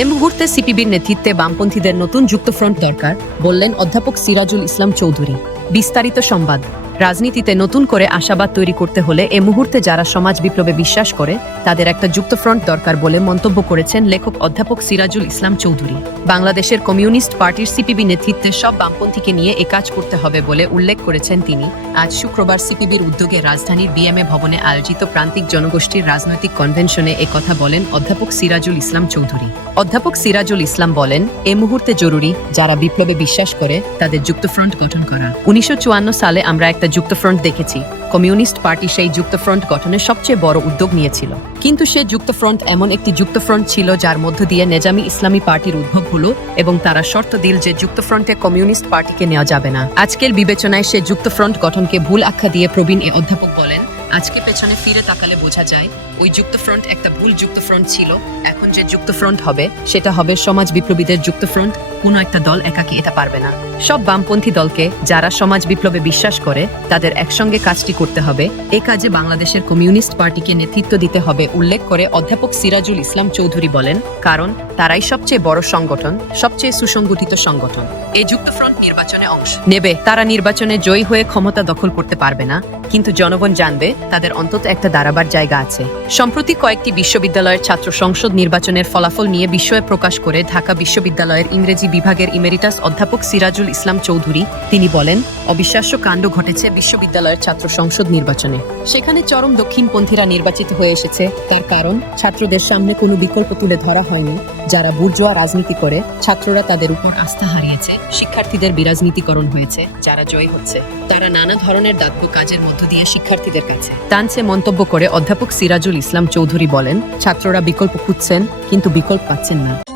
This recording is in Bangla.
এ মুহূর্তে সিপিবির নেতৃত্বে বামপন্থীদের নতুন যুক্তফ্রন্ট দরকার, বললেন অধ্যাপক সিরাজুল ইসলাম চৌধুরী। বিস্তারিত সংবাদ। রাজনীতিতে নতুন করে আশাবাদ তৈরি করতে হলে এ মুহূর্তে যারা সমাজ বিপ্লবে বিশ্বাস করে, তাদের একটা যুক্তফ্রন্ট দরকার বলে মন্তব্য করেছেন লেখক অধ্যাপক সিরাজুল ইসলাম চৌধুরী। বাংলাদেশের কমিউনিস্ট পার্টির সিপিবি নেতৃত্বে সব বামপন্থীকে নিয়ে এ কাজ করতে হবে বলে উল্লেখ করেছেন তিনি। আজ শুক্রবার সিপিবির উদ্যোগে রাজধানীর বিএমএ ভবনে আয়োজিত প্রান্তিক জনগোষ্ঠীর রাজনৈতিক কনভেনশনে এ কথা বলেন অধ্যাপক সিরাজুল ইসলাম চৌধুরী। অধ্যাপক সিরাজুল ইসলাম বলেন, এ মুহূর্তে জরুরি, যারা বিপ্লবে বিশ্বাস করে, তাদের যুক্তফ্রন্ট গঠন করা। উনিশশো চুয়ান্ন সালে আমরা একটা যুক্তফ্রন্ট দেখেছি। কমিউনিস্ট পার্টি সেই যুক্তফ্রন্ট গঠনের সবচেয়ে বড় উদ্যোগ নিয়েছিল। কিন্তু সে যুক্তফ্রন্ট এমন একটি যুক্তফ্রন্ট ছিল যার মধ্য দিয়ে নেজামি ইসলামী পার্টির উদ্ভব হলো এবং তারা শর্ত দিল যে যুক্তফ্রন্টে কমিউনিস্ট পার্টিকে নেওয়া যাবে না। আজকের বিবেচনায় সে যুক্তফ্রন্ট গঠনকে ভুল আখ্যা দিয়ে প্রবীণ এ অধ্যাপক বলেন, আজকে পেছনে ফিরে তাকালে বোঝা যায়, ওই যুক্তফ্রন্ট একটা ভুল যুক্তফ্রন্ট ছিল এখন যে যুক্তফ্রন্ট হবে, সেটা হবে সমাজ বিপ্লবীদের যুক্তফ্রন্ট। কোনো একটা দল একাকি এটা পারবে না। সব বামপন্থী দলকে যারা সমাজ বিপ্লবে বিশ্বাস করে, তাদের একসঙ্গে কাজটি করতে হবে। এ কাজে বাংলাদেশের কমিউনিস্ট পার্টিকে নেতৃত্ব দিতে হবে, উল্লেখ করে অধ্যাপক সিরাজুল ইসলাম চৌধুরী বলেন, কারণ তারাই সবচেয়ে বড় সংগঠন, সবচেয়ে সুসংগঠিত সংগঠন। এই যুক্তফ্রন্ট নির্বাচনে অংশ নেবে। তারা নির্বাচনে জয়ী হয়ে ক্ষমতা দখল করতে পারবে না, কিন্তু জনগণ জানবে তাদের অন্তত একটা দাঁড়াবার জায়গা আছে। সম্প্রতি কয়েকটি বিশ্ববিদ্যালয়ের ছাত্র সংসদ নির্বাচনের ফলাফল নিয়ে বিস্ময় প্রকাশ করে ঢাকা বিশ্ববিদ্যালয়ের ইংরেজি বিভাগের ইমেরিটাস অধ্যাপক সিরাজুল ইসলাম চৌধুরী। তিনি বলেন, অবিশ্বাস্য কাণ্ড ঘটেছে বিশ্ববিদ্যালয়ের ছাত্র সংসদ নির্বাচনে। সেখানে চরম দক্ষিণপন্থীরা নির্বাচিত হয়ে এসেছে। তার কারণ, ছাত্রদের সামনে কোনো বিকল্প তুলে ধরা হয়নি। যারা বুর্জোয়া রাজনীতি করে, ছাত্ররা তাদের উপর আস্থা হারিয়েছে। শিক্ষার্থীদের বিরাজনীতিকরণ হয়েছে, যারা জয় হচ্ছে। তারা নানা ধরনের দাতব্য কাজের মধ্য দিয়ে শিক্ষার্থীদের কাছে। টানছে মন্তব্য করে অধ্যাপক সিরাজুল ইসলাম চৌধুরী বলেন, ছাত্ররা বিকল্প খুঁজছেন কিন্তু বিকল্প পাচ্ছেন না।